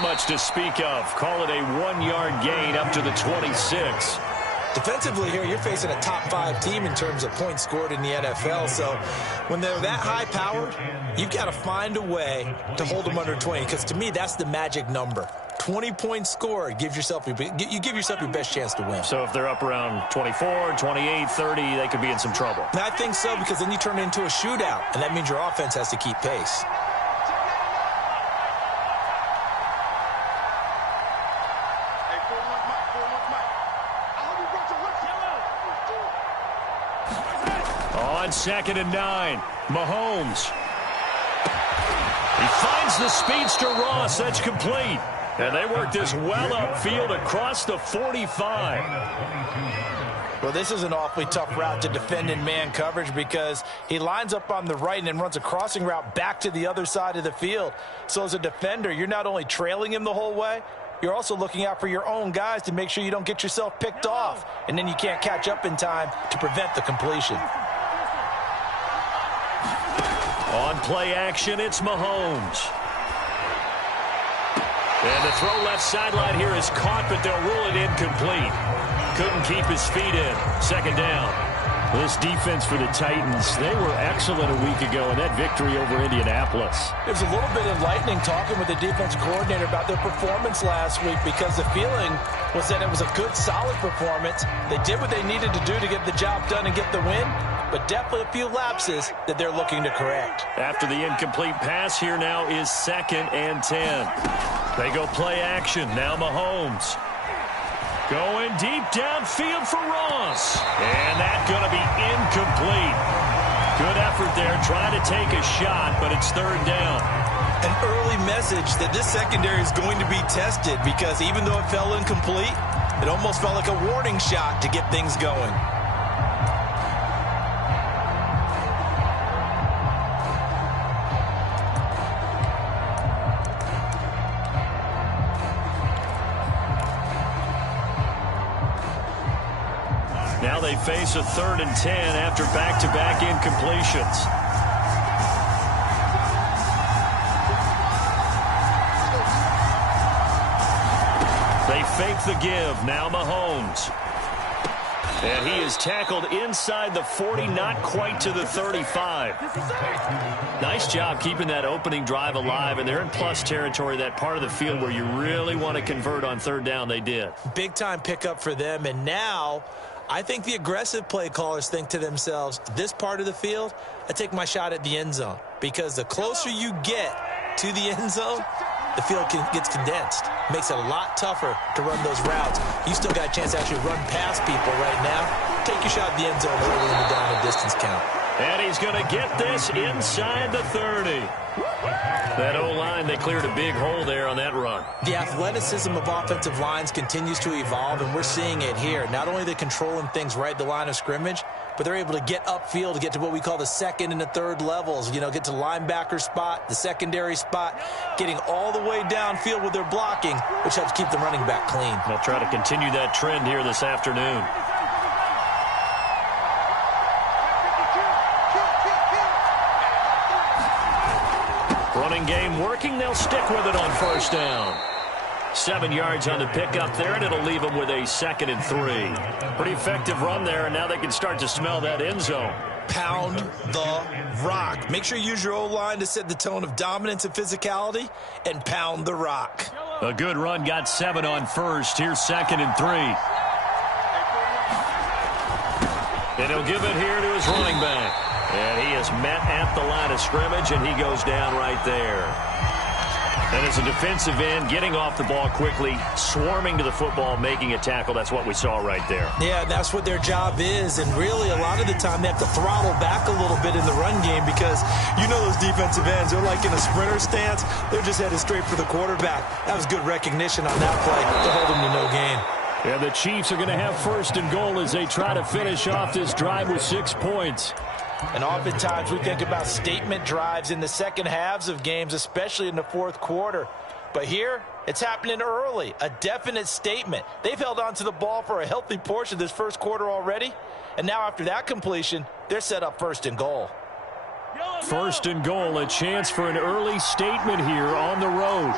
Not much to speak of. Call it a 1-yard gain up to the 26. Defensively here, you're facing a top 5 team in terms of points scored in the NFL. So when they're that high-powered, you've got to find a way to hold them under 20, because to me, that's the magic number. 20 points scored, you give yourself your best chance to win. So if they're up around 24, 28, 30, they could be in some trouble. And I think so, because then you turn it into a shootout, and that means your offense has to keep pace. On 2nd and 9, Mahomes. He finds the speedster Ross. That's complete. And they work this well upfield across the 45. Well, this is an awfully tough route to defend in man coverage, because he lines up on the right and then runs a crossing route back to the other side of the field. So as a defender, you're not only trailing him the whole way, you're also looking out for your own guys to make sure you don't get yourself picked off. And then you can't catch up in time to prevent the completion. On play action, it's Mahomes. And the throw left sideline here is caught, but they'll rule it incomplete. Couldn't keep his feet in. 2nd down. This defense for the Titans, they were excellent a week ago in that victory over Indianapolis. There's a little bit enlightening talking with the defense coordinator about their performance last week, because the feeling was that it was a good, solid performance. They did what they needed to do to get the job done and get the win, but definitely a few lapses that they're looking to correct. After the incomplete pass, here now is 2nd and 10. They go play action. Now Mahomes. Going deep downfield for Ross. And that's going to be incomplete. Good effort there, trying to take a shot, but it's 3rd down. An early message that this secondary is going to be tested, because even though it fell incomplete, it almost felt like a warning shot to get things going. Now they face a 3rd and 10 after back-to-back incompletions. They fake the give. Now Mahomes. And he is tackled inside the 40, not quite to the 35. Nice job keeping that opening drive alive, and they're in plus territory, that part of the field where you really want to convert on 3rd down. They did. Big-time pickup for them, and now I think the aggressive play callers think to themselves, this part of the field, I take my shot at the end zone, because the closer you get to the end zone, the field gets condensed. Makes it a lot tougher to run those routes. You still got a chance to actually run past people right now. Take your shot at the end zone early in the down and distance count. And he's going to get this inside the 30. That O-line, they cleared a big hole there on that run. The athleticism of offensive lines continues to evolve, and we're seeing it here. Not only are they controlling things right at the line of scrimmage, but they're able to get upfield to get to what we call the 2nd and the 3rd levels. You know, get to linebacker spot, the secondary spot, getting all the way downfield with their blocking, which helps keep the running back clean. They'll try to continue that trend here this afternoon. Running game working. They'll stick with it on 1st down. 7 yards on the pickup there, and it'll leave them with a 2nd and 3. Pretty effective run there, and now they can start to smell that end zone. Pound the rock. Make sure you use your O-line to set the tone of dominance and physicality, and pound the rock. A good run, got 7 on 1st. Here's 2nd and 3. And he'll give it here to his running back. And he is met at the line of scrimmage, and he goes down right there. And as a defensive end, getting off the ball quickly, swarming to the football, making a tackle, that's what we saw right there. Yeah, that's what their job is, and really a lot of the time they have to throttle back a little bit in the run game, because you know those defensive ends, they're like in a sprinter stance. They're just headed straight for the quarterback. That was good recognition on that play to hold him to no gain. And the Chiefs are going to have 1st and goal as they try to finish off this drive with 6 points. And oftentimes we think about statement drives in the second halves of games, especially in the 4th quarter. But here, it's happening early, a definite statement. They've held on to the ball for a healthy portion of this 1st quarter already. And now after that completion, they're set up 1st and goal. 1st and goal, a chance for an early statement here on the road.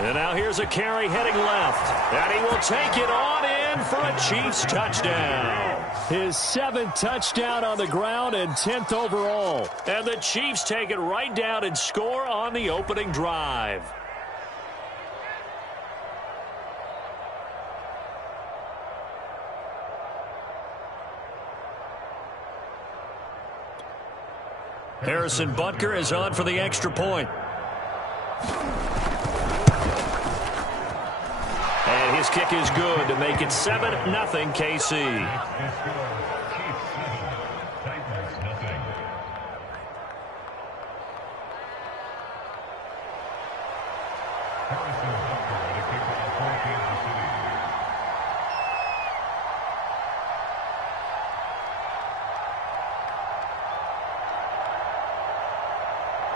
And now here's a carry heading left. And he will take it on in for a Chiefs touchdown. His 7th touchdown on the ground and 10th overall. And the Chiefs take it right down and score on the opening drive. Harrison Butker is on for the extra point. And his kick is good to make it 7-0 KC.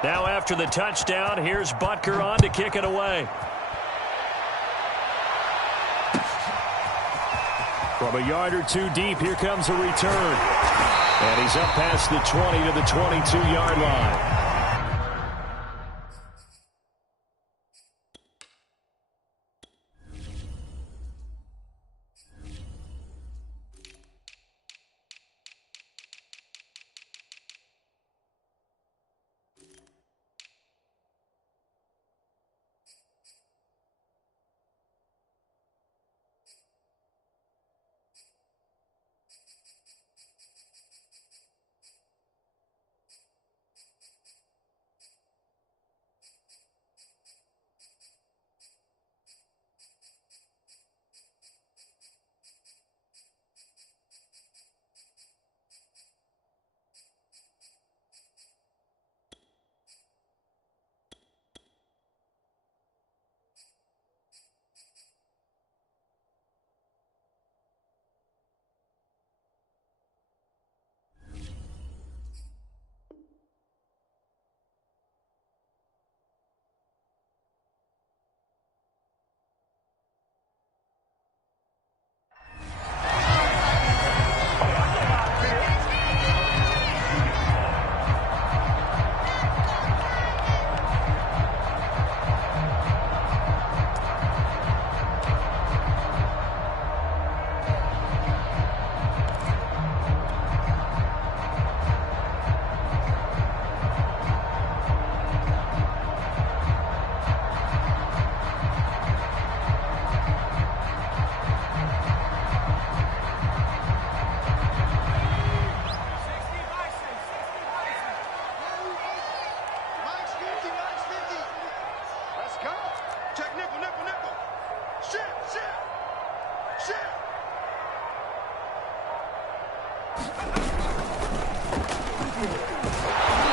Now after the touchdown, here's Butker on to kick it away. From a yard or two deep, here comes a return. And he's up past the 20 to the 22-yard line.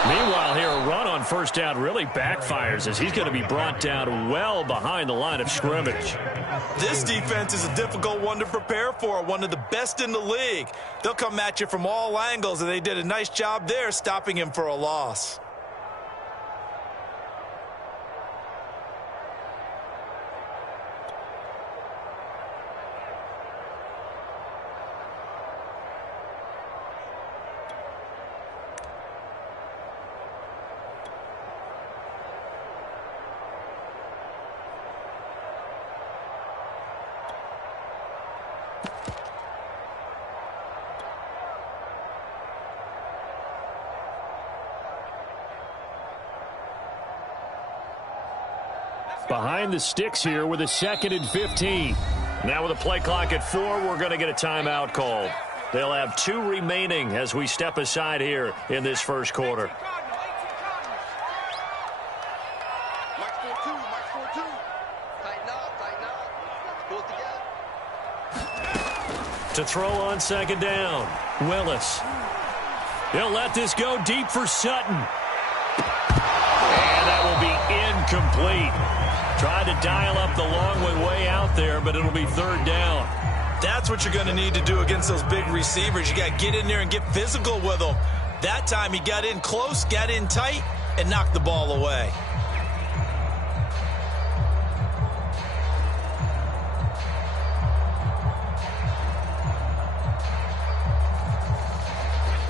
Meanwhile, here a run on first down really backfires as he's going to be brought down well behind the line of scrimmage. This defense is a difficult one to prepare for, one of the best in the league. They'll come at you from all angles, and they did a nice job there stopping him for a loss. Behind the sticks here with a 2nd and 15. Now with a play clock at 4, we're going to get a timeout called. They'll have 2 remaining as we step aside here in this first quarter. To throw on 2nd down, Willis. He'll let this go deep for Sutton. And that will be incomplete. Tried to dial up the long way out there, but it'll be 3rd down. That's what you're going to need to do against those big receivers. You got to get in there and get physical with them. That time he got in close, got in tight, and knocked the ball away.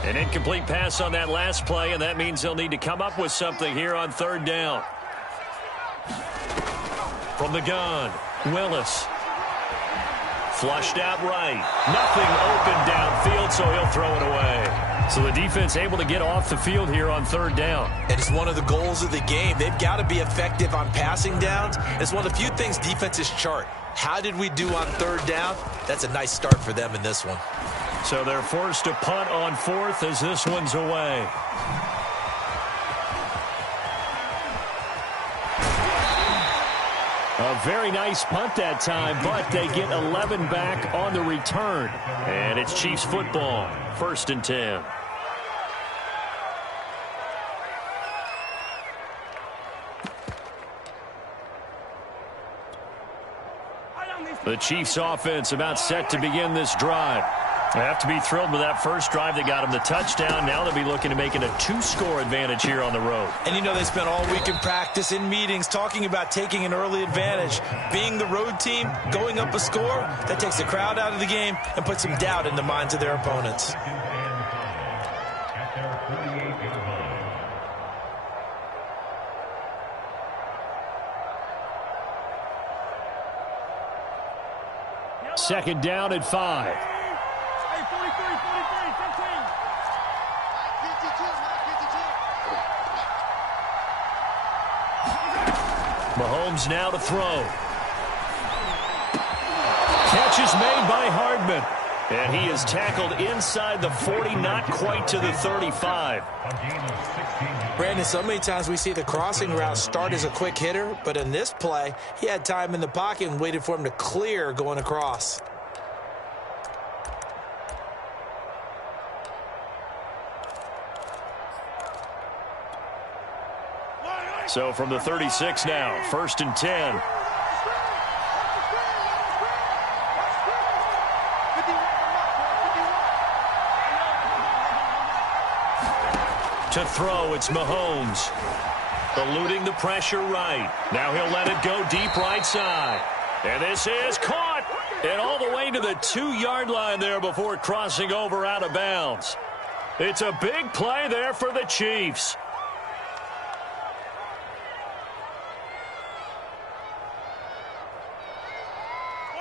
An incomplete pass on that last play, and that means they'll need to come up with something here on 3rd down. From From the gun, Willis. Flushed out right. Nothing open downfield, so he'll throw it away. So the defense able to get off the field here on third down. And it's one of the goals of the game. They've got to be effective on passing downs. It's one of the few things defenses chart. How did we do on third down? That's a nice start for them in this one. So they're forced to punt on fourth as this one's away. A very nice punt that time, but they get 11 back on the return. And it's Chiefs football, 1st and 10. The Chiefs offense about set to begin this drive. They have to be thrilled with that first drive that got them the touchdown. Now they'll be looking to make it a 2-score advantage here on the road. And you know they spent all week in practice, in meetings, talking about taking an early advantage. Being the road team, going up a score, that takes the crowd out of the game and puts some doubt in the minds of their opponents. Second down at 5. Mahomes now to throw. Catch is made by Hardman. And he is tackled inside the 40, not quite to the 35. Brandon, so many times we see the crossing route start as a quick hitter, but in this play, he had time in the pocket and waited for him to clear going across. So from the 36 now, 1st and 10. To throw, it's Mahomes. Eluding the pressure right. Now he'll let it go deep right side. And this is caught. And all the way to the 2-yard line there before crossing over out of bounds. It's a big play there for the Chiefs.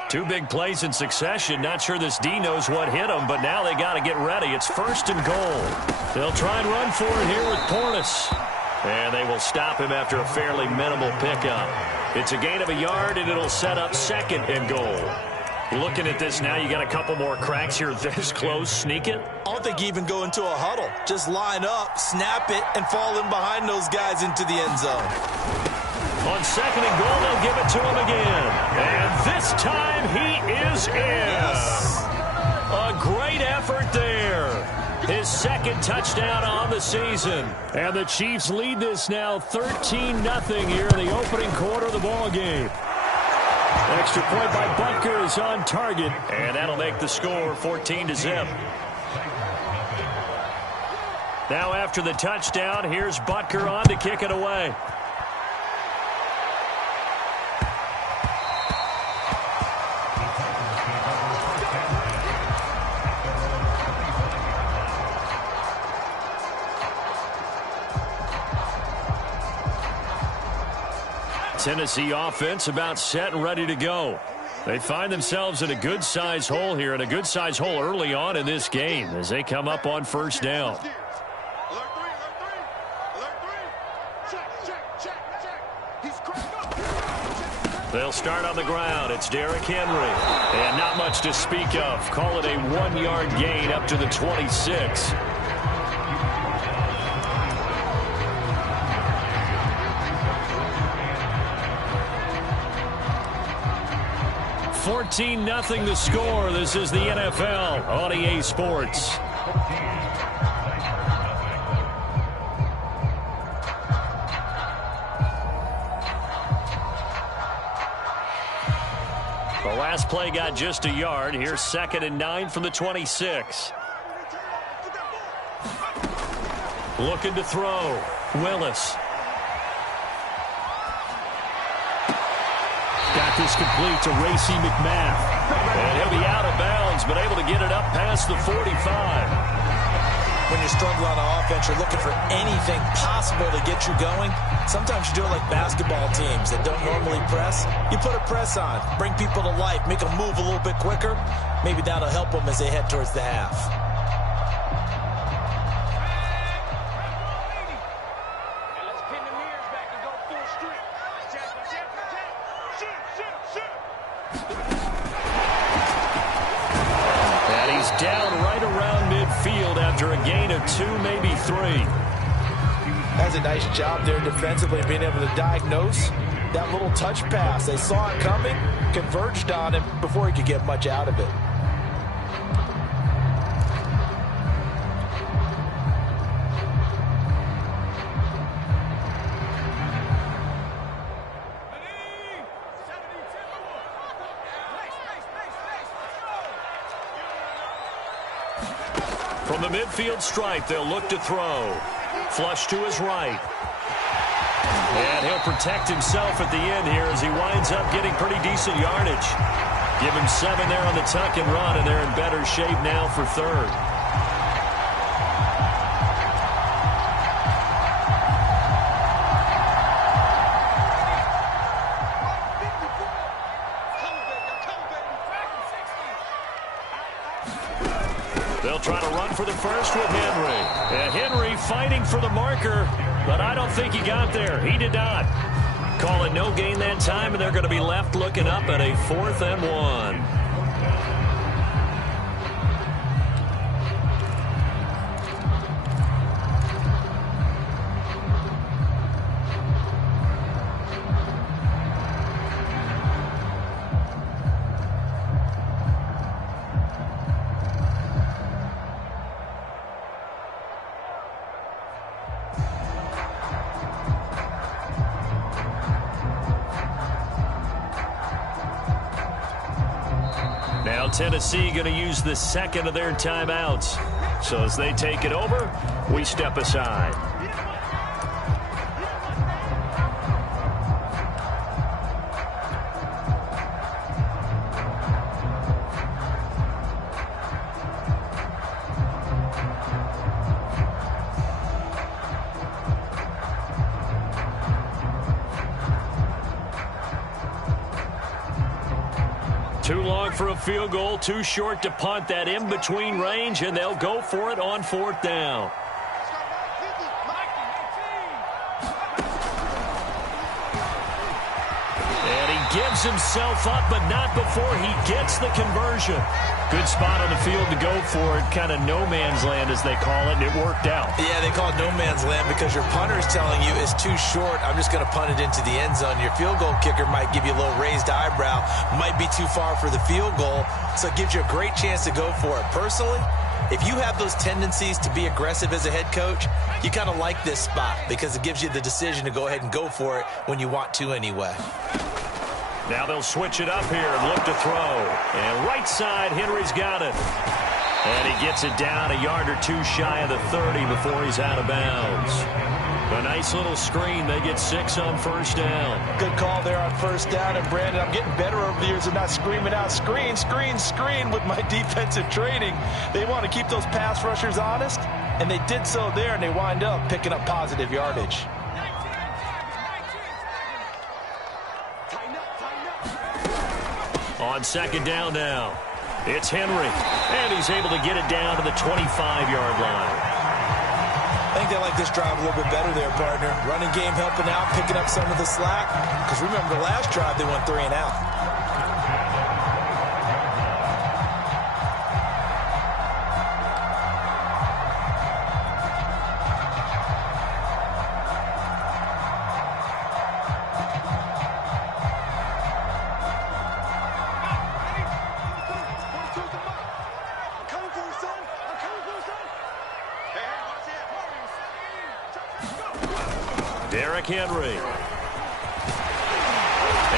Two big plays in succession. Not sure this D knows what hit him, but now they got to get ready. It's 1st and goal. They'll try and run for it here with Portis. And they will stop him after a fairly minimal pickup. It's a gain of a yard, and it'll set up 2nd and goal. Looking at this now, you got a couple more cracks here this close. Sneak it. I don't think you even go into a huddle. Just line up, snap it, and fall in behind those guys into the end zone. On 2nd and goal, they'll give it to him again. And this time he is in. Yes. A great effort there. His 2nd touchdown on the season. And the Chiefs lead this now 13-0 here in the opening quarter of the ball game. Extra point by Butker is on target. And that'll make the score 14-0. Now after the touchdown, here's Butker on to kick it away. Tennessee offense about set and ready to go. They find themselves in a good-sized hole here, and a good-sized hole early on in this game as they come up on 1st down. They'll start on the ground. It's Derrick Henry. And not much to speak of. Call it a 1-yard gain up to the 26. 14-0 the score. This is the NFL on EA Sports. The last play got just a yard. Here's 2nd and 9 from the 26. Looking to throw. Willis. Got this complete to Racey McMath. And he'll be out of bounds, but able to get it up past the 45. when you're struggling on offense, you're looking for anything possible to get you going. Sometimes you do it like basketball teams that don't normally press. You put a press on, bring people to life, make them move a little bit quicker. Maybe that'll help them as they head towards the half. And he's down right around midfield after a gain of 2, maybe 3. That's a nice job there defensively, being able to diagnose that little touch pass. They saw it coming, converged on him before he could get much out of it. From the midfield stripe, they'll look to throw. Flush to his right. And he'll protect himself at the end here as he winds up getting pretty decent yardage. Give him 7 there on the tuck and run, and they're in better shape now for third. They'll try to run for the first with Henry. And Henry fighting for the marker, but I don't think he got there. He did not. Call it no gain that time, and they're going to be left looking up at a 4th and 1. Now Tennessee going to use the second of their timeouts. So as they take it over, we step aside. Too long for a field goal, too short to punt. That in-between range, and they'll go for it on 4th down. And he gives himself up, but not before he gets the conversion. Good spot on the field to go for it. Kind of no man's land, as they call it, and it worked out. Yeah, they call it no man's land because your punter's telling you it's too short. I'm just going to punt it into the end zone. Your field goal kicker might give you a little raised eyebrow. Might be too far for the field goal, so it gives you a great chance to go for it. Personally, if you have those tendencies to be aggressive as a head coach, you kind of like this spot because it gives you the decision to go ahead and go for it when you want to anyway. Now they'll switch it up here and look to throw. And right side, Henry's got it. And he gets it down a yard or 2 shy of the 30 before he's out of bounds. A nice little screen. They get 6 on 1st down. Good call there on 1st down. And, Brandon, I'm getting better over the years of not screaming out, screen, screen, screen with my defensive training. They want to keep those pass rushers honest, and they did so there, and they wind up picking up positive yardage. On 2nd down now, it's Henry, and he's able to get it down to the 25-yard line. I think they like this drive a little bit better there, partner. Running game helping out, picking up some of the slack. Because remember, the last drive, they went 3 and out. Henry.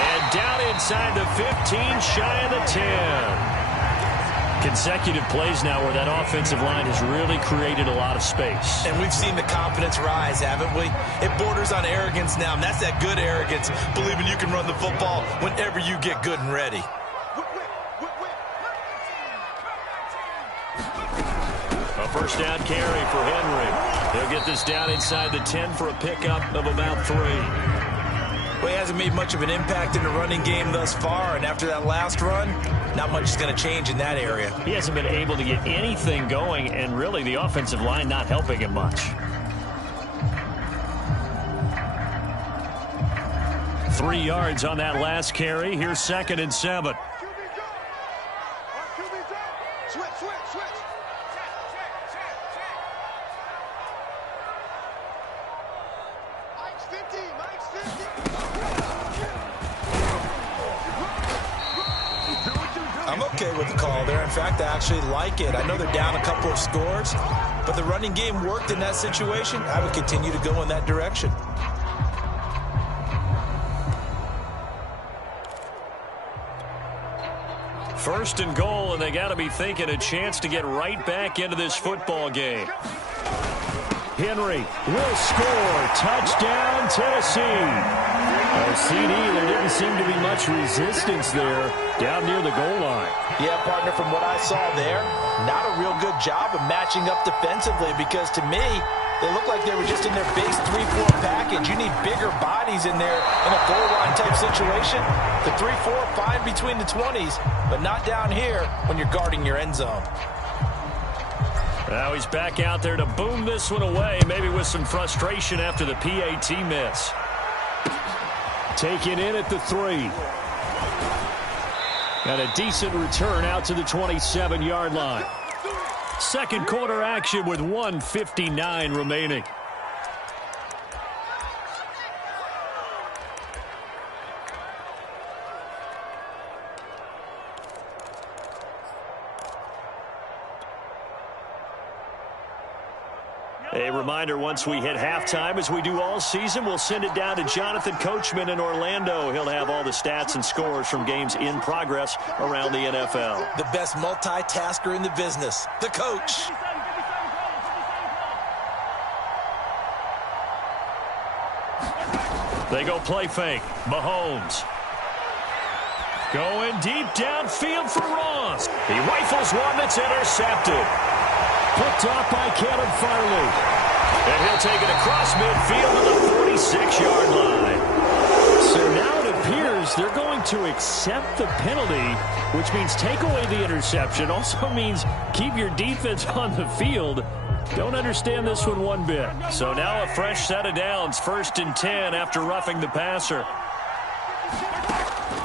And down inside the 15, shy of the 10. Consecutive plays now where that offensive line has really created a lot of space. And we've seen the confidence rise, haven't we? It borders on arrogance now, and that's that good arrogance, believing you can run the football whenever you get good and ready. A first down carry for Henry. He'll get this down inside the 10 for a pickup of about 3. Well, he hasn't made much of an impact in the running game thus far, and after that last run, not much is going to change in that area. He hasn't been able to get anything going, and really the offensive line not helping him much. 3 yards on that last carry. Here's 2nd and 7. I'm okay with the call there. In fact, I actually like it. I know they're down a couple of scores, but the running game worked in that situation. I would continue to go in that direction. First and goal, and they got to be thinking a chance to get right back into this football game. Henry will score. Touchdown, Tennessee. CD, there didn't seem to be much resistance there down near the goal line. Yeah, partner, from what I saw there, not a real good job of matching up defensively, because to me, they look like they were just in their base 3-4 package. You need bigger bodies in there in a goal line type situation. The 3-4, fine between the 20s, but not down here when you're guarding your end zone. Now he's back out there to boom this one away, maybe with some frustration after the PAT miss. Taken in at the 3. And a decent return out to the 27-yard line. Second quarter action with 1:59 remaining. A reminder, once we hit halftime, as we do all season, we'll send it down to Jonathan Coachman in Orlando. He'll have all the stats and scores from games in progress around the NFL. The best multitasker in the business, the coach. They go play fake. Mahomes. Going deep downfield for Ross. He rifles one that's intercepted. Picked off by Caleb Farley. And he'll take it across midfield to the 46-yard line. So now it appears they're going to accept the penalty, which means take away the interception. Also means keep your defense on the field. Don't understand this one bit. So now a fresh set of downs. 1st and 10 after roughing the passer.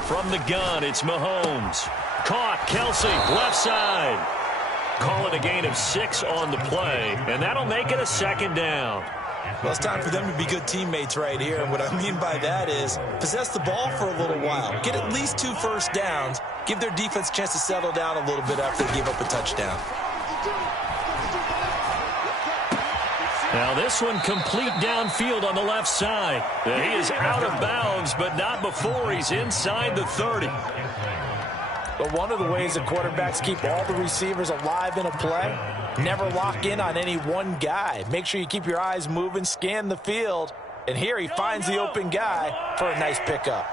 From the gun, it's Mahomes. Caught, Kelsey, left side. Call it a gain of 6 on the play, and that'll make it a 2nd down. Well, it's time for them to be good teammates right here, and what I mean by that is possess the ball for a little while, get at least 2 first downs, give their defense a chance to settle down a little bit after they give up a touchdown. Now this one complete downfield on the left side. He is out of bounds, but not before he's inside the 30. But one of the ways that quarterbacks keep all the receivers alive in a play, never lock in on any one guy. Make sure you keep your eyes moving, scan the field, and here he finds the open guy for a nice pickup.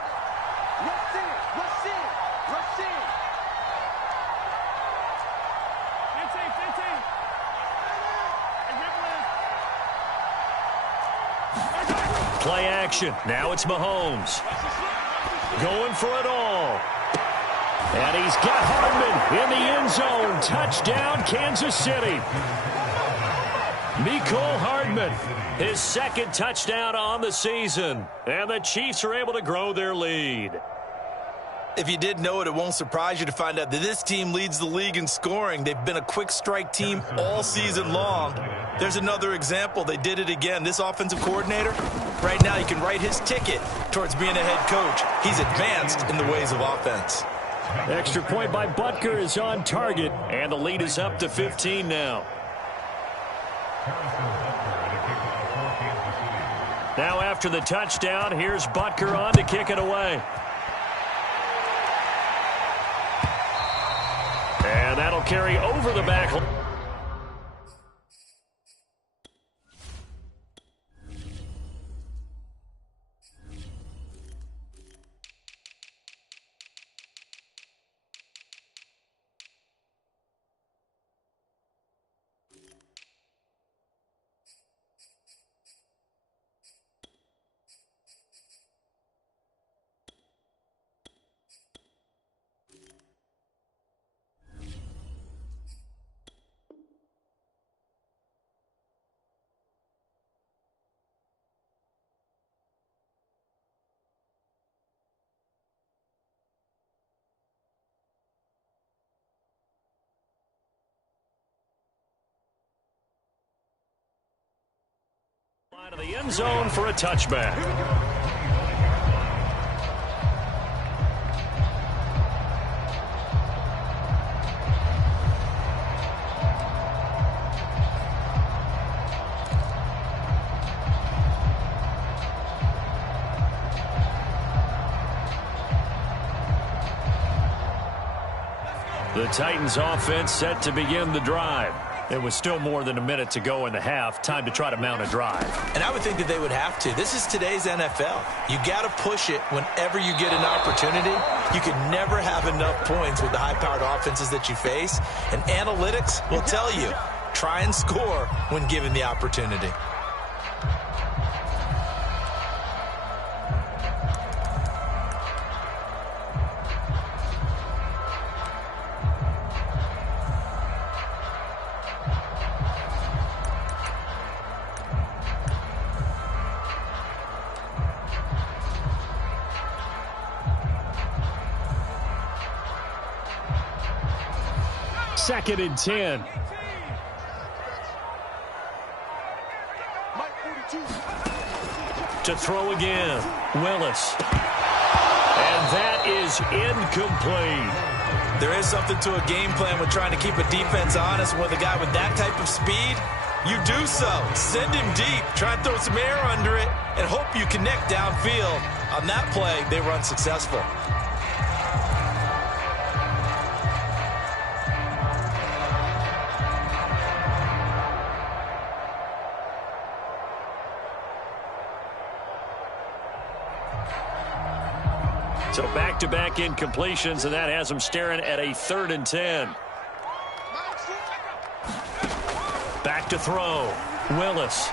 Play action. Now it's Mahomes. Going for it all. And he's got Hardman in the end zone. Touchdown, Kansas City. Mecole Hardman, his 2nd touchdown on the season. And the Chiefs are able to grow their lead. If you did know it, it won't surprise you to find out that this team leads the league in scoring. They've been a quick strike team all season long. There's another example. They did it again. This offensive coordinator, right now you can write his ticket towards being a head coach. He's advanced in the ways of offense. Extra point by Butker is on target, and the lead is up to 15 now. Now after the touchdown, here's Butker on to kick it away. And that'll carry over the back. Line of the end zone for a touchback. The Titans offense set to begin the drive. There was still more than a minute to go in the half. Time to try to mount a drive. And I would think that they would have to. This is today's NFL. You got to push it whenever you get an opportunity. You can never have enough points with the high-powered offenses that you face. And analytics will tell you, try and score when given the opportunity. Second and 10. To throw again, Willis. And that is incomplete. There is something to a game plan with trying to keep a defense honest. With a guy with that type of speed, you do so. Send him deep. Try and throw some air under it and hope you connect downfield. On that play, they were unsuccessful. So back-to-back incompletions, and that has them staring at a 3rd and 10. Back to throw. Willis.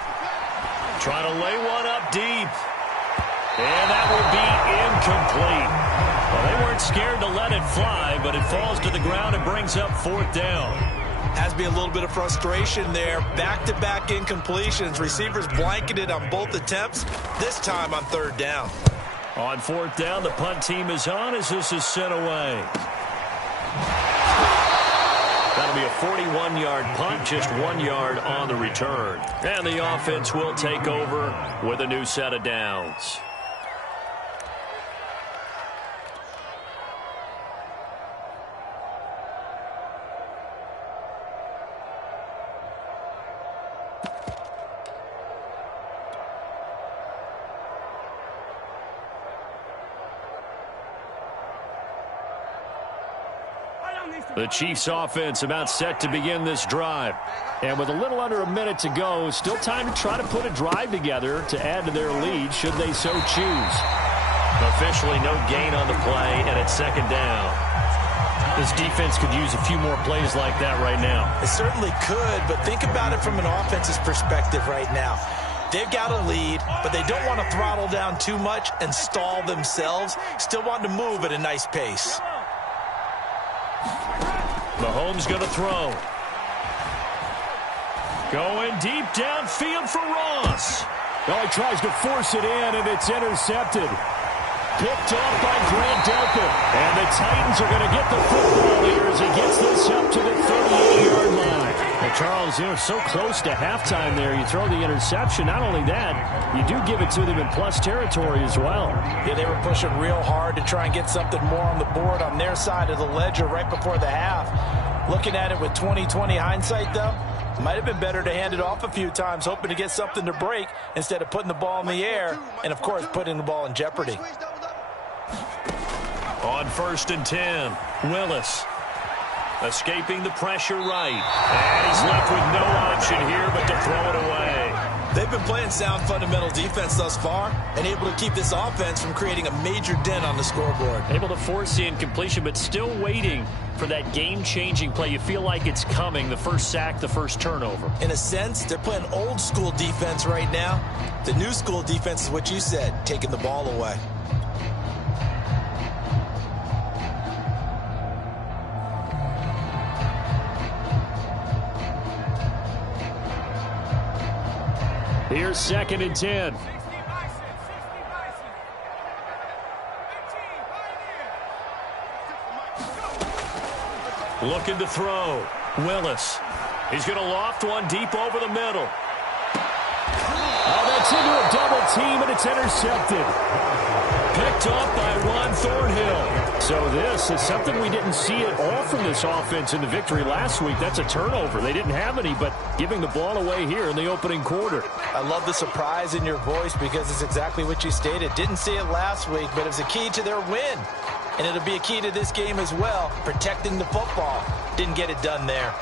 Trying to lay one up deep. And that will be incomplete. Well, they weren't scared to let it fly, but it falls to the ground and brings up 4th down. Has to be a little bit of frustration there. Back-to-back incompletions. Receivers blanketed on both attempts, this time on 3rd down. On 4th down, the punt team is on as this is sent away. That'll be a 41-yard punt, just 1 yard on the return. And the offense will take over with a new set of downs. The Chiefs offense about set to begin this drive. And with a little under a minute to go, still time to try to put a drive together to add to their lead should they so choose. Officially no gain on the play, and it's 2nd down. This defense could use a few more plays like that right now. It certainly could, but think about it from an offense's perspective right now. They've got a lead, but they don't want to throttle down too much and stall themselves. Still want to move at a nice pace. Mahomes going to throw. Going deep downfield for Ross. Oh, he tries to force it in, and it's intercepted. Picked off by Grant Delpit. And the Titans are going to get the football here as he gets this up to the 38-yard line. Well, Charles, you know, so close to halftime there. You throw the interception. Not only that, you do give it to them in plus territory as well. Yeah, they were pushing real hard to try and get something more on the board on their side of the ledger right before the half. Looking at it with 20/20 hindsight, though, might have been better to hand it off a few times, hoping to get something to break instead of putting the ball in the air and, of course, putting the ball in jeopardy. On 1st and 10, Willis escaping the pressure right. And he's left with no option here but to throw it away. They've been playing sound fundamental defense thus far and able to keep this offense from creating a major dent on the scoreboard. Able to force the incompletion, but still waiting for that game-changing play. You feel like it's coming, the first sack, the first turnover. In a sense, they're playing old-school defense right now. The new-school defense is what you said, taking the ball away. Here's 2nd and 10. Looking to throw. Willis. He's going to loft one deep over the middle. Oh, that's into a double team, and it's intercepted. Picked off by Ron Thornhill. So this is something we didn't see at all from this offense in the victory last week. That's a turnover. They didn't have any, but giving the ball away here in the opening quarter. I love the surprise in your voice because it's exactly what you stated. Didn't see it last week, but it was a key to their win. And it'll be a key to this game as well, protecting the football. Didn't get it done there.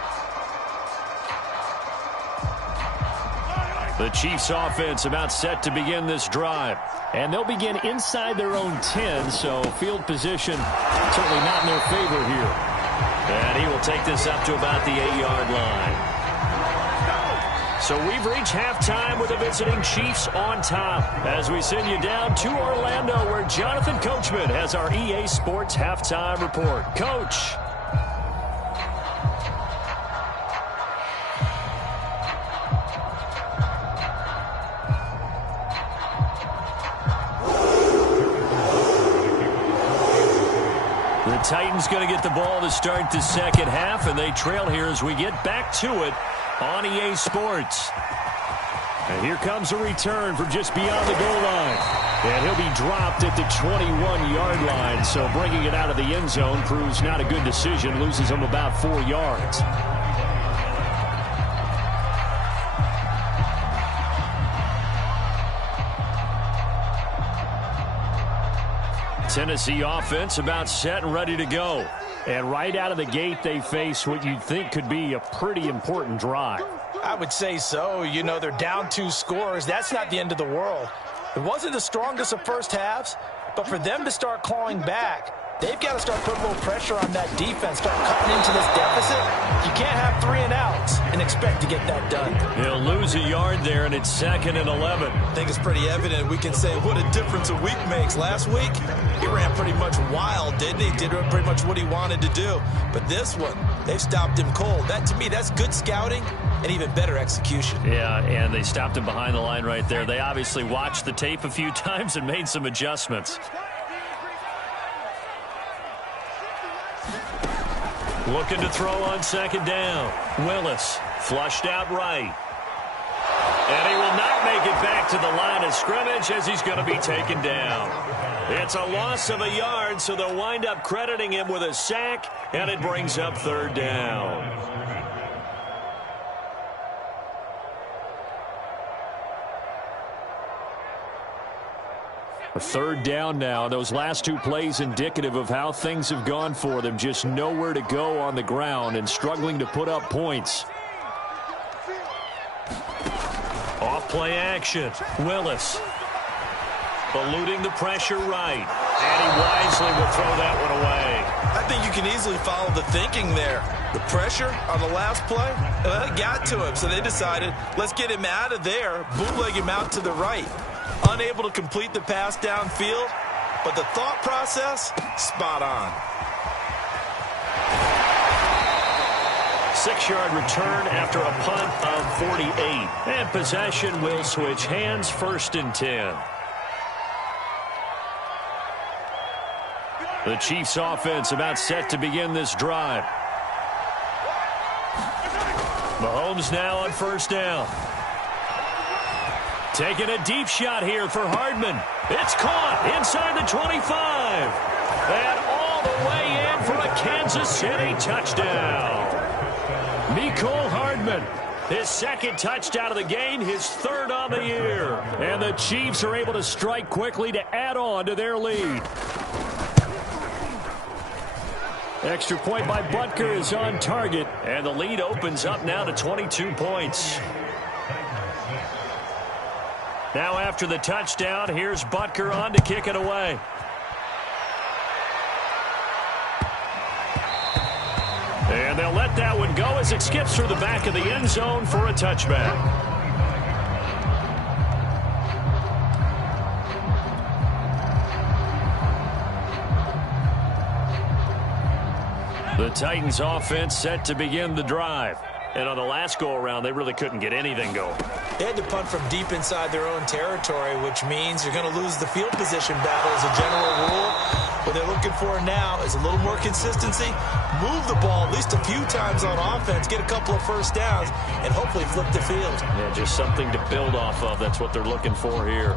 The Chiefs offense about set to begin this drive. And they'll begin inside their own 10, so field position certainly not in their favor here. And he will take this up to about the 8-yard line. So we've reached halftime with the visiting Chiefs on top as we send you down to Orlando where Jonathan Coachman has our EA Sports halftime report. Coach. The Titans going to get the ball to start the second half, and they trail here as we get back to it on EA Sports. And here comes a return from just beyond the goal line. And he'll be dropped at the 21-yard line, so bringing it out of the end zone proves not a good decision, loses him about 4 yards. Tennessee offense about set and ready to go. And right out of the gate, they face what you'd think could be a pretty important drive. I would say so. You know, they're down 2 scores. That's not the end of the world. It wasn't the strongest of first halves, but for them to start clawing back, they've got to start putting a little pressure on that defense, start cutting into this deficit. You can't have 3 and outs and expect to get that done. He'll lose a yard there, and it's 2nd and 11. I think it's pretty evident. We can say what a difference a week makes. Last week, he ran pretty much wild, didn't he? Did pretty much what he wanted to do. But this one, they've stopped him cold. That, to me, that's good scouting and even better execution. Yeah, and they stopped him behind the line right there. They obviously watched the tape a few times and made some adjustments. Looking to throw on 2nd down. Willis flushed out right. And he will not make it back to the line of scrimmage as he's going to be taken down. It's a loss of a yard, so they'll wind up crediting him with a sack, and it brings up 3rd down. A 3rd down now. Those last 2 plays indicative of how things have gone for them. Just nowhere to go on the ground and struggling to put up points. Off play action. Willis eluding the pressure right. And he wisely will throw that one away. I think you can easily follow the thinking there. The pressure on the last play, it got to him. So they decided, let's get him out of there, bootleg him out to the right. Unable to complete the pass downfield, but the thought process, spot on. 6-yard return after a punt of 48. And possession will switch hands, 1st and 10. The Chiefs offense about set to begin this drive. Mahomes now on 1st down. Taking a deep shot here for Hardman. It's caught inside the 25. And all the way in for a Kansas City touchdown. Mecole Hardman, his 2nd touchdown of the game, his 3rd on the year. And the Chiefs are able to strike quickly to add on to their lead. Extra point by Butker is on target. And the lead opens up now to 22 points. Now after the touchdown, here's Butker on to kick it away. And they'll let that one go as it skips through the back of the end zone for a touchback. The Titans offense set to begin the drive. And on the last go-around, they really couldn't get anything going. They had to punt from deep inside their own territory, which means you're going to lose the field position battle as a general rule. What they're looking for now is a little more consistency, move the ball at least a few times on offense, get a couple of first downs, and hopefully flip the field. Yeah, just something to build off of. That's what they're looking for here.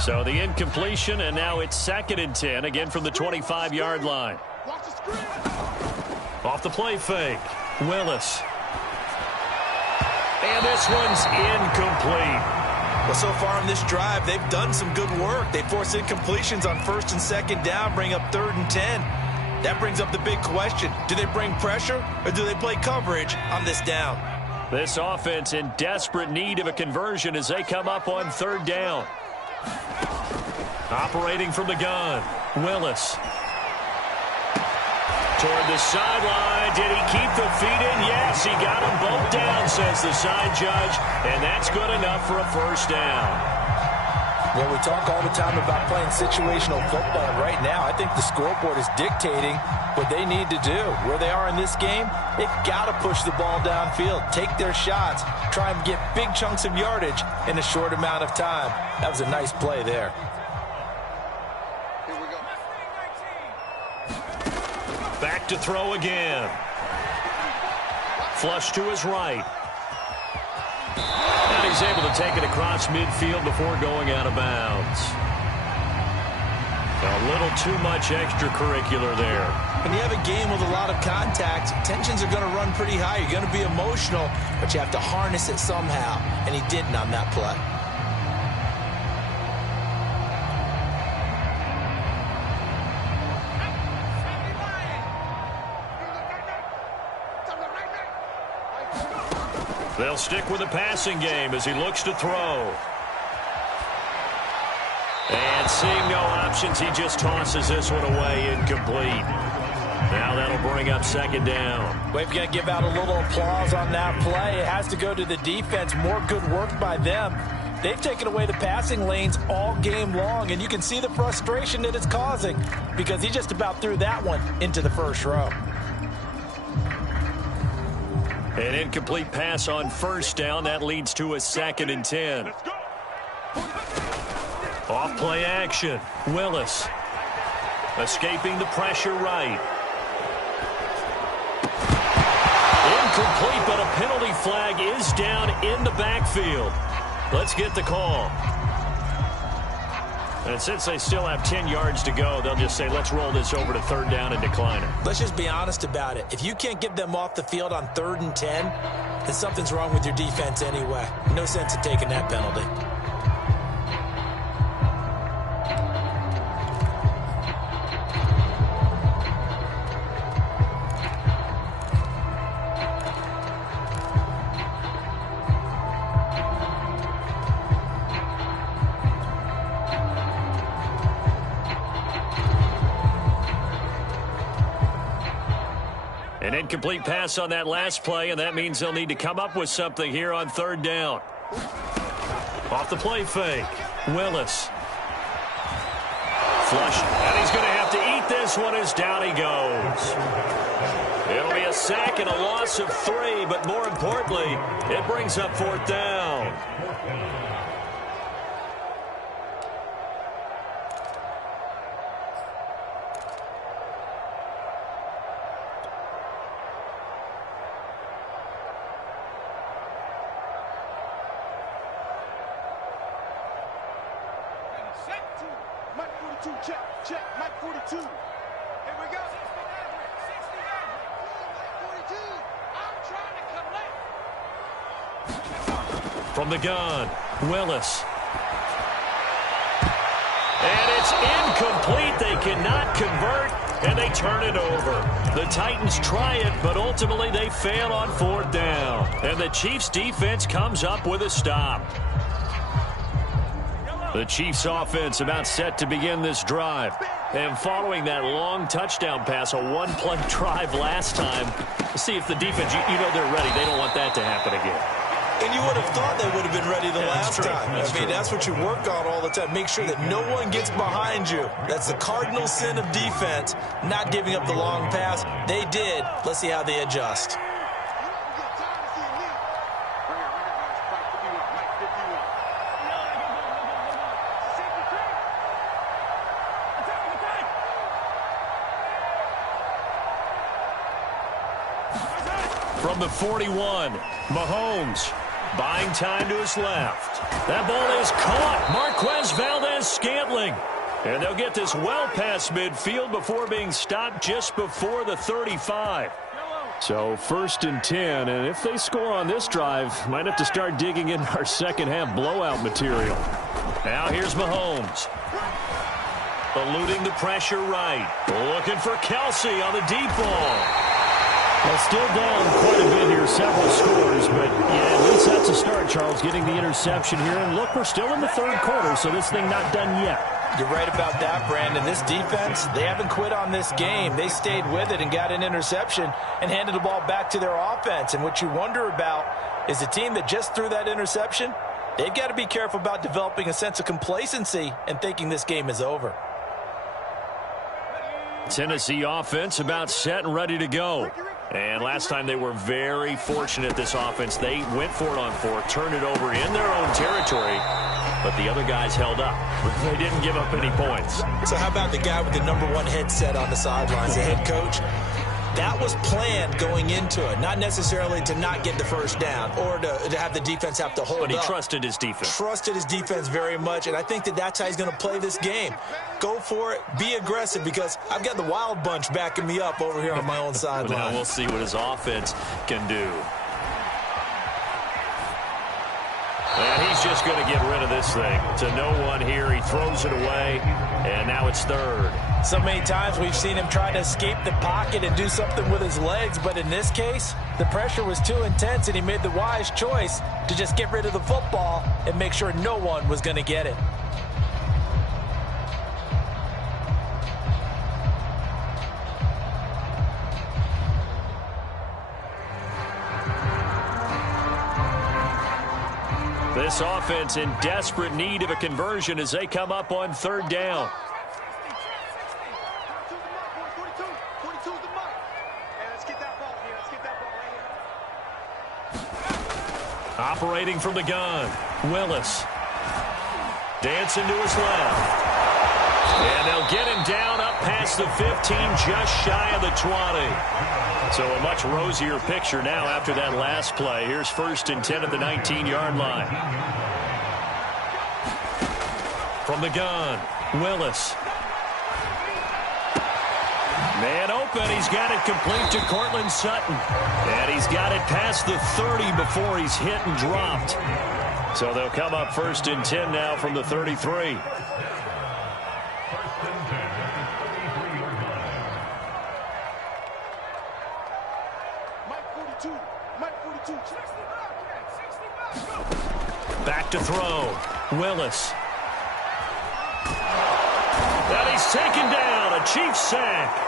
So the incompletion, and now it's 2nd and 10, again from the 25-yard line. Off the play fake, Willis. And this one's incomplete. Well, so far in this drive, they've done some good work. They force incompletions on 1st and 2nd down, bring up 3rd and 10. That brings up the big question. Do they bring pressure, or do they play coverage on this down? This offense in desperate need of a conversion as they come up on 3rd down. Operating from the gun, Willis. Toward the sideline. Did he keep the feet in? Yes, he got them both down, says the side judge. And that's good enough for a 1st down. Well, we talk all the time about playing situational football. Right now, I think the scoreboard is dictating what they need to do. Where they are in this game, they've got to push the ball downfield, take their shots, try and get big chunks of yardage in a short amount of time. That was a nice play there. Back to throw again. Flush to his right. And he's able to take it across midfield before going out of bounds. A little too much extracurricular there. When you have a game with a lot of contact, tensions are going to run pretty high. You're going to be emotional, but you have to harness it somehow, and he didn't on that play. They'll stick with the passing game as he looks to throw. And seeing no options, he just tosses this one away, incomplete. Now that'll bring up 2nd down. We've got to give out a little applause on that play. It has to go to the defense. More good work by them. They've taken away the passing lanes all game long, and you can see the frustration that it's causing because he just about threw that one into the 1st row. An incomplete pass on 1st down. That leads to a 2nd and 10. Off play action. Willis. Escaping the pressure right. Incomplete, but a penalty flag is down in the backfield. Let's get the call. And since they still have 10 yards to go, they'll just say, let's roll this over to 3rd down and decline it. Let's just be honest about it. If you can't get them off the field on 3rd and 10, then something's wrong with your defense anyway. No sense in taking that penalty. An incomplete pass on that last play, and that means they'll need to come up with something here on 3rd down. Off the play fake. Willis. Flush, and he's going to have to eat this one as down he goes. It'll be a sack and a loss of 3, but more importantly, it brings up 4th down. Check, Mike 42. Here we go. 60 42. I'm trying to collect. From the gun, Willis. And it's incomplete. They cannot convert, and they turn it over. The Titans try it, but ultimately they fail on 4th down. And the Chiefs' defense comes up with a stop. The Chiefs offense about set to begin this drive. And following that long touchdown pass, a one-play drive last time, see if the defense, you know they're ready. They don't want that to happen again. And you would have thought they would have been ready the last time. That's what you work on all the time. Make sure that no one gets behind you. That's the cardinal sin of defense, not giving up the long pass. They did. Let's see how they adjust. From the 41, Mahomes buying time to his left. That ball is caught. Marquez Valdez-Scantling. And they'll get this well past midfield before being stopped just before the 35. So 1st and 10, and if they score on this drive, might have to start digging in our second half blowout material. Now here's Mahomes. Eluding the pressure right. Looking for Kelsey on the deep ball. Well, still down quite a bit here, several scores, but yeah, at least that's a start, Charles, getting the interception here. And look, we're still in the 3rd quarter, so this thing not done yet. You're right about that, Brandon. This defense, they haven't quit on this game. They stayed with it and got an interception and handed the ball back to their offense. And what you wonder about is the team that just threw that interception, they've got to be careful about developing a sense of complacency and thinking this game is over. Tennessee offense about set and ready to go. And last time they were very fortunate, this offense. They went for it on 4, turned it over in their own territory, but the other guys held up. They didn't give up any points. So how about the guy with the #1 headset on the sidelines, the head coach? That was planned going into it, not necessarily to not get the first down or to have the defense have to hold up. But he trusted his defense. Trusted his defense very much, and I think that that's how he's going to play this game. Go for it. Be aggressive, because I've got the wild bunch backing me up over here on my own sideline. Now we'll see what his offense can do. And he's just going to get rid of this thing. To no one here. He throws it away, and now it's 3rd. So many times we've seen him try to escape the pocket and do something with his legs, but in this case, the pressure was too intense, and he made the wise choice to just get rid of the football and make sure no one was going to get it. This offense in desperate need of a conversion as they come up on 3rd down. Operating from the gun, Willis. Dancing to his left. And they'll get him down up past the 15, just shy of the 20. So a much rosier picture now after that last play. Here's 1st and 10 at the 19-yard line. From the gun, Willis. Man open, he's got it complete to Cortland Sutton. And he's got it past the 30 before he's hit and dropped. So they'll come up 1st and 10 now from the 33. Back to throw, Willis. And he's taken down, a Chiefs sack.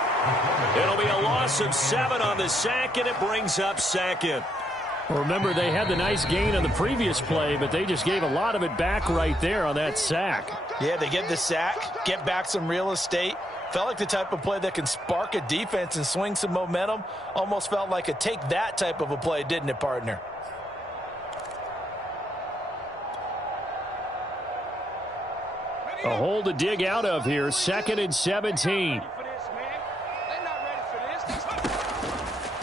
It'll be a loss of 7 on the sack, and it brings up 2nd. Remember, they had the nice gain on the previous play, but they just gave a lot of it back right there on that sack. Yeah, they get the sack, get back some real estate. Felt like the type of play that can spark a defense and swing some momentum. Almost felt like a take-that type of a play, didn't it, partner? A hole to dig out of here, 2nd and 17.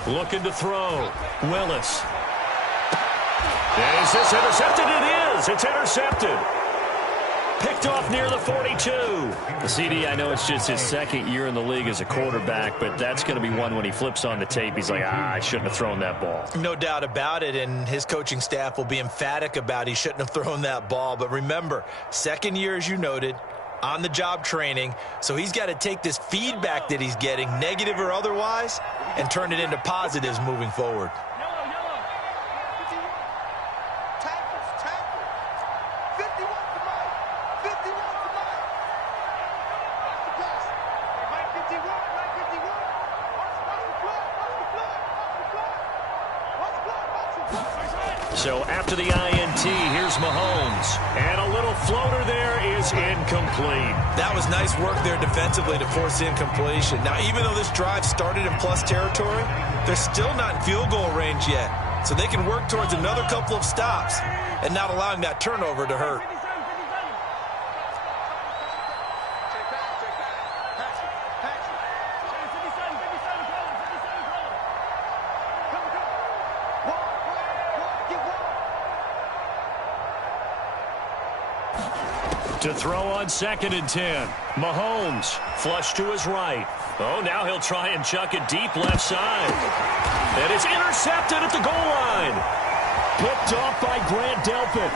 Looking to throw, Willis. Is this intercepted? It is. It's intercepted. Picked off near the 42. The CD, I know it's just his 2nd year in the league as a quarterback, but that's going to be one when he flips on the tape. He's like, I shouldn't have thrown that ball. No doubt about it, and his coaching staff will be emphatic about he shouldn't have thrown that ball. But remember, 2nd year, as you noted, on-the-job training, so he's got to take this feedback that he's getting, negative or otherwise, and turn it into positives moving forward. So after the INT, here's Mahomes. And a little floater there is incomplete. That was nice work there defensively to force the incompletion. Now, even though this drive started in plus territory, they're still not in field goal range yet. So they can work towards another couple of stops and not allowing that turnover to hurt. To throw on 2nd and 10. Mahomes, flush to his right. Oh, now he'll try and chuck it deep left side. And it's intercepted at the goal line. Picked off by Grant Delpit.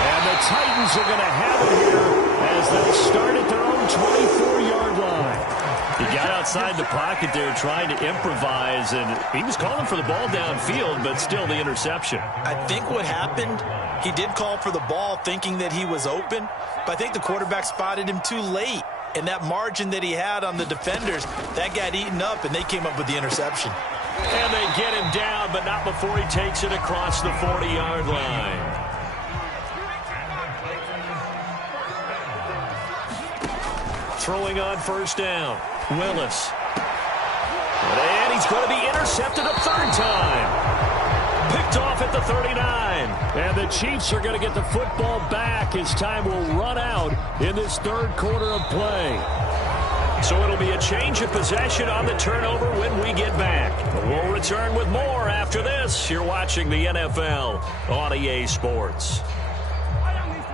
And the Titans are going to have it here as they start at their own 24-yard line. He got outside the pocket there trying to improvise, and he was calling for the ball downfield, but still the interception. I think what happened, he did call for the ball thinking that he was open, but I think the quarterback spotted him too late. And that margin that he had on the defenders, that got eaten up, and they came up with the interception. And they get him down, but not before he takes it across the 40-yard line. Throwing on 1st down. Willis. And he's going to be intercepted a 3rd time. Picked off at the 39. And the Chiefs are going to get the football back as time will run out in this 3rd quarter of play. So it'll be a change of possession on the turnover when we get back. We'll return with more after this. You're watching the NFL on EA Sports.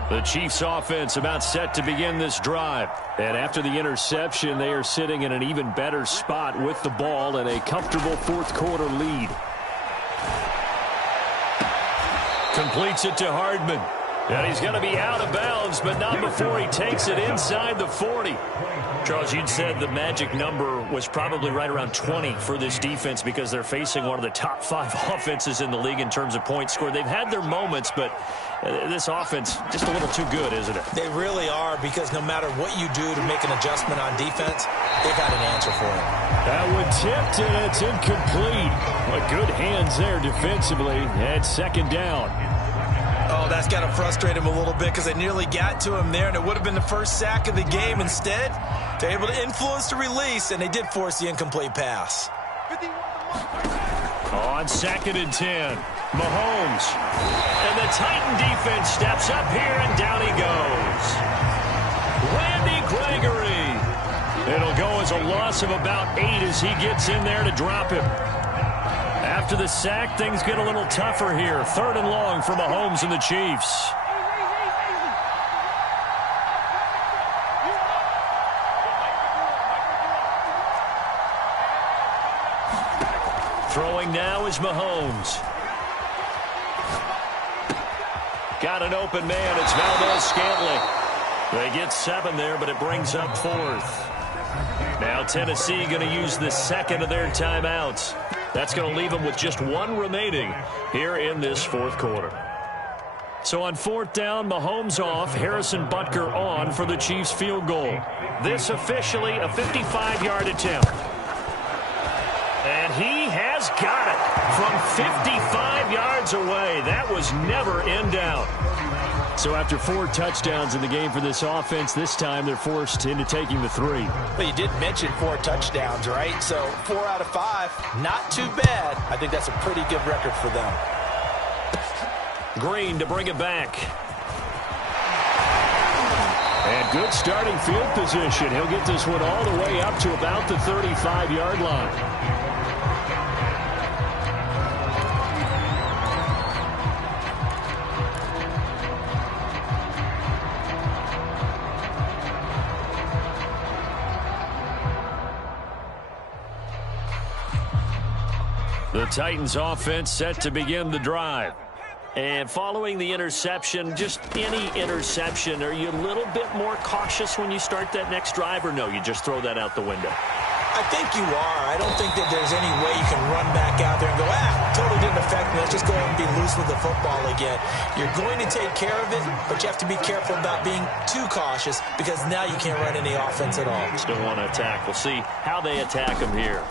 The Chiefs offense about set to begin this drive. And after the interception, they are sitting in an even better spot with the ball and a comfortable 4th quarter lead. Completes it to Hardman. And he's going to be out of bounds, but not before he takes it inside the 40. Charles, you'd said the magic number was probably right around 20 for this defense because they're facing one of the top 5 offenses in the league in terms of points scored. They've had their moments, but this offense just a little too good, isn't it? They really are, because no matter what you do to make an adjustment on defense, they've got an answer for it. That one tipped, and it's incomplete. But good hands there defensively at 2nd down. Oh, that's got to frustrate him a little bit because they nearly got to him there, and it would have been the first sack of the game. Instead, they're able to influence the release, and they did force the incomplete pass. On 2nd and 10, Mahomes. And the Titan defense steps up here, and down he goes. Randy Gregory. It'll go as a loss of about 8 as he gets in there to drop him. After the sack, things get a little tougher here. 3rd and long for Mahomes and the Chiefs. Throwing now is Mahomes. Got an open man. It's Valdez-Scantling. They get 7 there, but it brings up 4th. Now Tennessee going to use the 2nd of their timeouts. That's going to leave them with just 1 remaining here in this 4th quarter. So on 4th down, Mahomes off, Harrison Butker on for the Chiefs field goal. This officially a 55-yard attempt. And he has got it from 55 yards away. That was never in doubt. So after 4 touchdowns in the game for this offense, this time they're forced into taking the 3. Well, you did mention 4 touchdowns, right? So 4 out of 5, not too bad. I think that's a pretty good record for them. Green to bring it back. And good starting field position. He'll get this one all the way up to about the 35-yard line. The Titans offense set to begin the drive. And following the interception, just any interception, are you a little bit more cautious when you start that next drive, or no, you just throw that out the window? I think you are. I don't think that there's any way you can run back out there and go, totally didn't affect me. Let's just go ahead and be loose with the football again. You're going to take care of it, but you have to be careful about being too cautious because now you can't run any offense at all. Still want to attack. We'll see how they attack them here.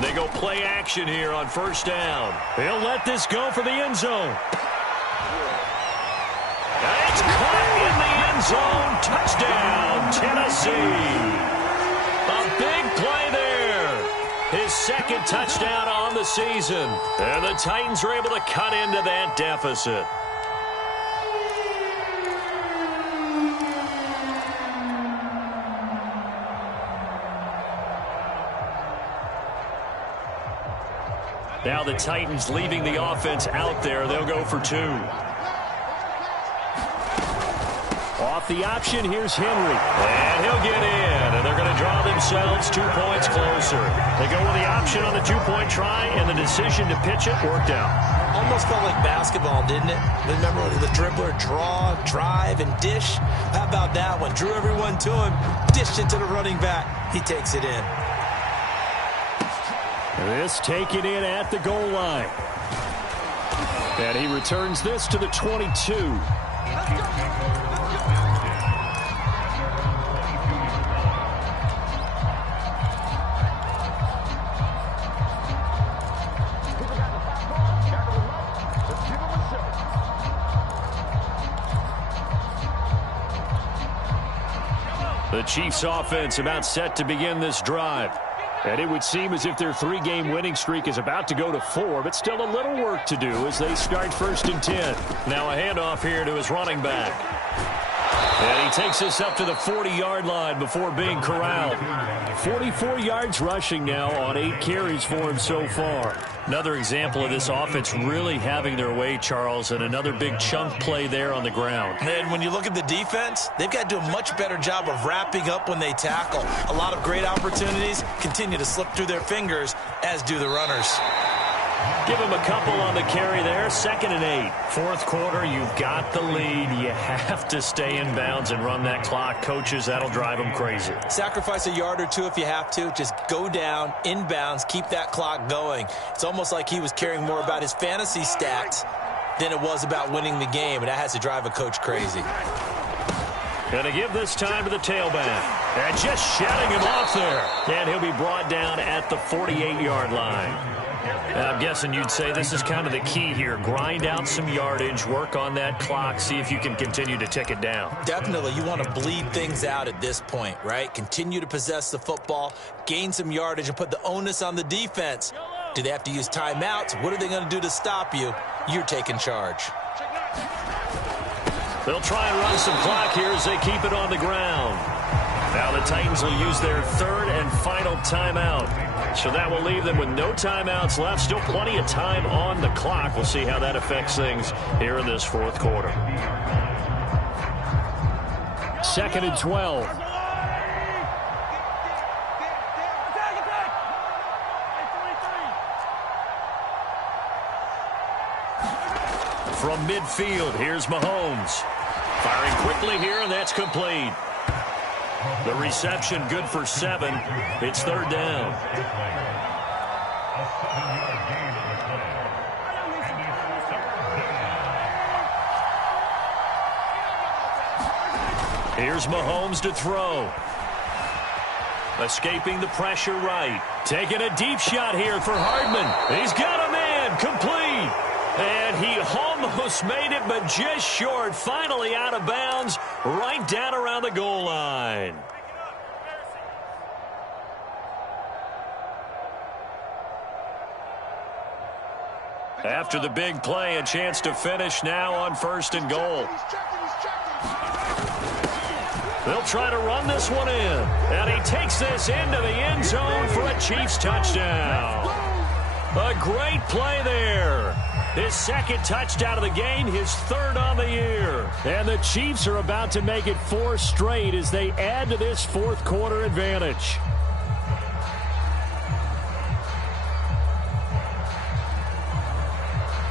They go play action here on first down. He'll let this go for the end zone. It's caught in the end zone. Touchdown, Tennessee. A big play there. His second touchdown on the season. And the Titans are able to cut into that deficit. Now the Titans leaving the offense out there. They'll go for 2. Off the option, here's Henry. And he'll get in. And they're going to draw themselves 2 points closer. They go with the option on the 2-point try, and the decision to pitch it worked out. Almost felt like basketball, didn't it? Remember the dribbler, draw, drive, and dish? How about that one? Drew everyone to him, dished it to the running back. He takes it in. This taken in at the goal line. And he returns this to the 22. The Chiefs offense about set to begin this drive. And it would seem as if their 3-game winning streak is about to go to 4, but still a little work to do as they start 1st and 10. Now a handoff here to his running back. And he takes this up to the 40-yard line before being corralled. 44 yards rushing now on 8 carries for him so far. Another example of this offense really having their way, Charles, and another big chunk play there on the ground. And when you look at the defense, they've got to do a much better job of wrapping up when they tackle. A lot of great opportunities continue to slip through their fingers, as do the runners. Give him a couple on the carry there. 2nd and 8. Fourth quarter, you've got the lead. You have to stay in bounds and run that clock. Coaches, that'll drive them crazy. Sacrifice a yard or 2 if you have to. Just go down, in bounds, keep that clock going. It's almost like he was caring more about his fantasy stats than it was about winning the game, and that has to drive a coach crazy. Going to give this time to the tailback. And just shutting him off there. And he'll be brought down at the 48-yard line. I'm guessing you'd say this is kind of the key here. Grind out some yardage, work on that clock, see if you can continue to tick it down. Definitely. You want to bleed things out at this point, right? Continue to possess the football, gain some yardage, and put the onus on the defense. Do they have to use timeouts? What are they going to do to stop you? You're taking charge. They'll try and run some clock here as they keep it on the ground. Now the Titans will use their 3rd and final timeout. So that will leave them with no timeouts left. Still plenty of time on the clock. We'll see how that affects things here in this 4th quarter. 2nd and 12. From midfield, here's Mahomes. Firing quickly here, and that's complete. The reception good for 7. It's 3rd down. Here's Mahomes to throw. Escaping the pressure right. Taking a deep shot here for Hardman. He's got a man. Complete. And he almost made it, but just short. Finally out of bounds, right down around the goal line. After the big play, a chance to finish now on 1st and goal. They'll try to run this one in. And he takes this into the end zone for a Chiefs touchdown. A great play there. His 2nd touchdown of the game, his 3rd on the year. And the Chiefs are about to make it 4 straight as they add to this 4th quarter advantage.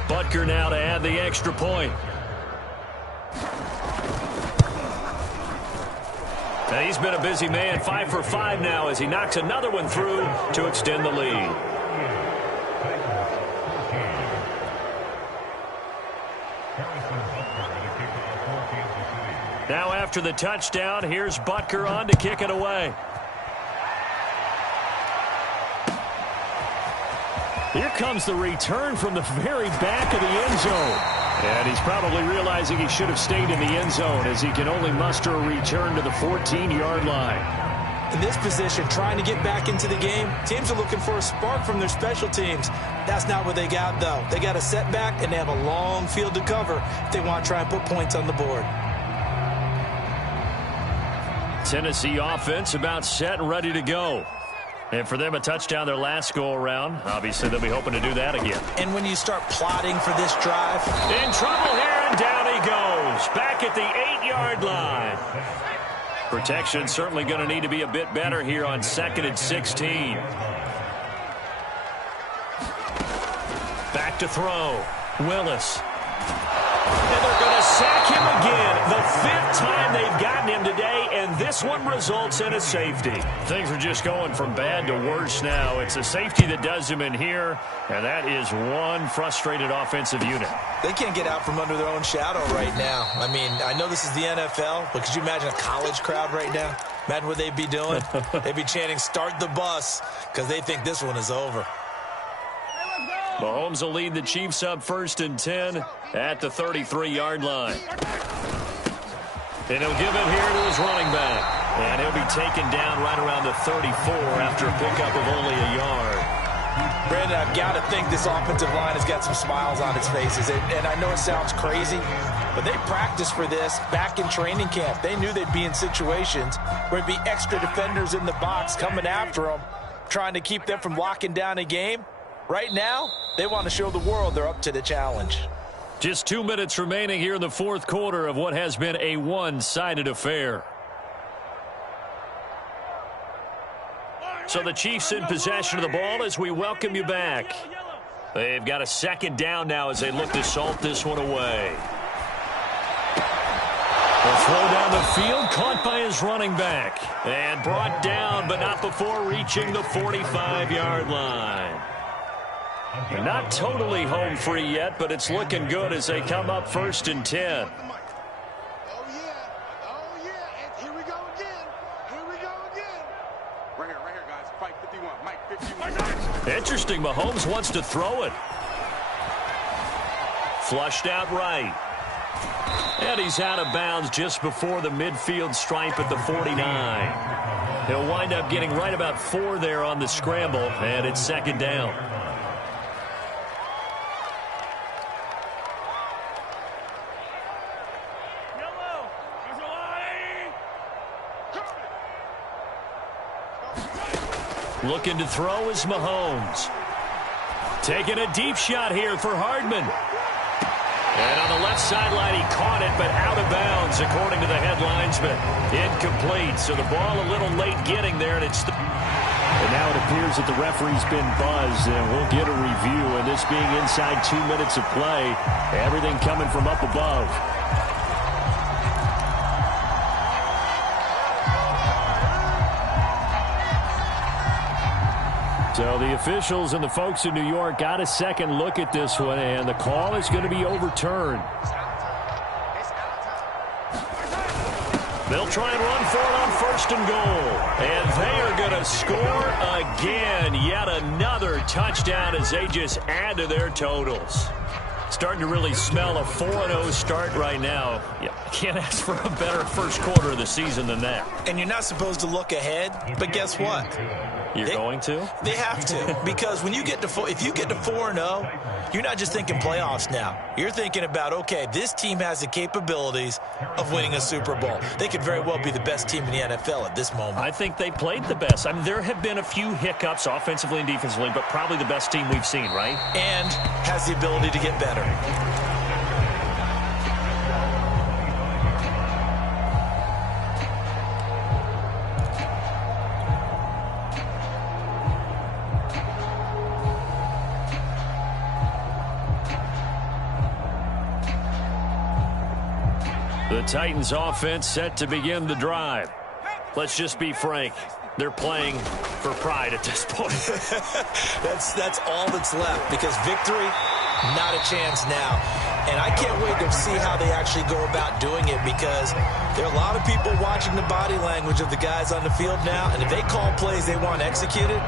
Butker now to add the extra point. Now he's been a busy man, 5 for 5 now as he knocks another one through to extend the lead. Now after the touchdown, here's Butker on to kick it away. Here comes the return from the very back of the end zone. And he's probably realizing he should have stayed in the end zone as he can only muster a return to the 14-yard line. In this position, trying to get back into the game, teams are looking for a spark from their special teams. That's not what they got, though. They got a setback, and they have a long field to cover if they want to try and put points on the board. Tennessee offense about set and ready to go. And for them, a touchdown their last go-around. Obviously, they'll be hoping to do that again. And when you start plotting for this drive. In trouble here, and down he goes. Back at the 8-yard line. Protection certainly going to need to be a bit better here on 2nd and 16. Back to throw. Willis. And they're going to sack him again. The 5th time they've gotten him today, and this one results in a safety. Things are just going from bad to worse now. It's a safety that does him in here, and that is one frustrated offensive unit. They can't get out from under their own shadow right now. I mean, I know this is the NFL, but could you imagine a college crowd right now? Imagine what they'd be doing. They'd be chanting, "Start the bus," because they think this one is over. Mahomes will lead the Chiefs up 1st and 10 at the 33-yard line. And he'll give it here to his running back. And he'll be taken down right around the 34 after a pickup of only a yard. Brandon, I've got to think this offensive line has got some smiles on its faces. And I know it sounds crazy, but they practiced for this back in training camp. They knew they'd be in situations where there'd be extra defenders in the box coming after them, trying to keep them from locking down a game. Right now, they want to show the world they're up to the challenge. Just 2 minutes remaining here in the 4th quarter of what has been a one-sided affair. So the Chiefs in possession of the ball as we welcome you back. They've got a 2nd down now as they look to salt this one away. The throw down the field, caught by his running back. And brought down, but not before reaching the 45-yard line. They're not totally home free yet, but it's looking good as they come up 1st and 10. Oh, yeah, and here we go again. Right here, guys, fight 51, Mike 51. Interesting, Mahomes wants to throw it. Flushed out right. And he's out of bounds just before the midfield stripe at the 49. He'll wind up getting right about 4 there on the scramble, and it's 2nd down. Looking to throw is Mahomes. Taking a deep shot here for Hardman. And on the left sideline, he caught it, but out of bounds, according to the head linesman. Incomplete, so the ball a little late getting there, and it's... And now it appears that the referee's been buzzed, and we'll get a review. And this being inside 2 minutes of play, everything coming from up above. So the officials and the folks in New York got a second look at this one, and the call is going to be overturned. They'll try and run for it on 1st and goal. And they are going to score again. Yet another touchdown as they just add to their totals. Starting to really smell a 4-0 start right now. You can't ask for a better 1st quarter of the season than that. And you're not supposed to look ahead, but guess what? You're going to? They have to, because when you get to if you get to 4-0, you're not just thinking playoffs now. You're thinking about, okay, this team has the capabilities of winning a Super Bowl. They could very well be the best team in the NFL at this moment. I think they played the best. I mean, there have been a few hiccups offensively and defensively, but probably the best team we've seen, right? And has the ability to get better. The Titans offense set to begin the drive. Let's just be frank. They're playing for pride at this point. That's all that's left, because victory, not a chance now. And I can't wait to see how they actually go about doing it, because there are a lot of people watching the body language of the guys on the field now, and if they call plays they want executed,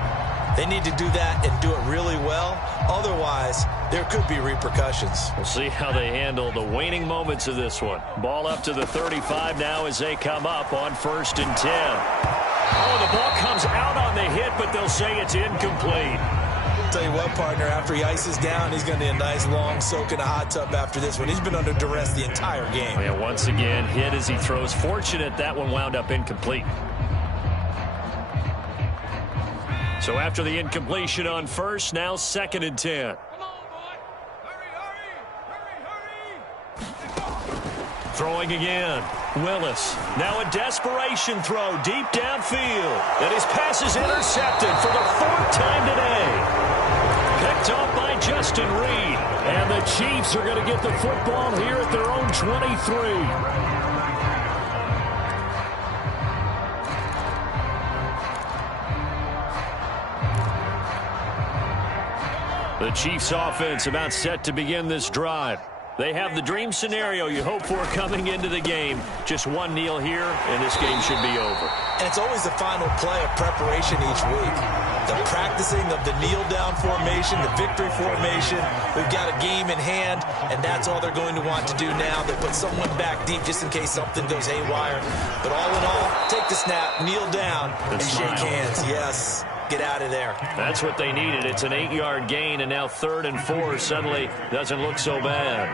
They need to do that and do it really well. Otherwise, there could be repercussions. We'll see how they handle the waning moments of this one. Ball up to the 35 now as they come up on 1st and 10. Oh, the ball comes out on the hit, but they'll say it's incomplete. Tell you what, partner, after he ices down, he's going to need a nice long soak in a hot tub after this one. He's been under duress the entire game. Yeah, once again, hit as he throws. Fortunate that one wound up incomplete. So after the incompletion on 1st, now 2nd and 10. Throwing again. Willis. Now a desperation throw deep downfield. And his pass is intercepted for the 4th time today. Picked off by Justin Reed. And the Chiefs are going to get the football here at their own 23. The Chiefs offense about set to begin this drive. They have the dream scenario you hope for coming into the game. Just one kneel here, and this game should be over. And it's always the final play of preparation each week. The practicing of the kneel-down formation, the victory formation. We've got a game in hand, and that's all they're going to want to do now. They put someone back deep just in case something goes haywire. But all in all, take the snap, kneel down, and shake hands. Yes. Get out of there. That's what they needed. It's an 8-yard gain, and now 3rd and 4 suddenly doesn't look so bad.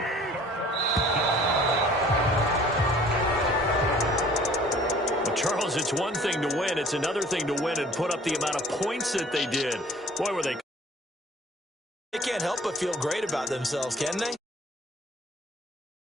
Well, Charles, it's one thing to win. It's another thing to win and put up the amount of points that they did. Boy, were they. They can't help but feel great about themselves, can they?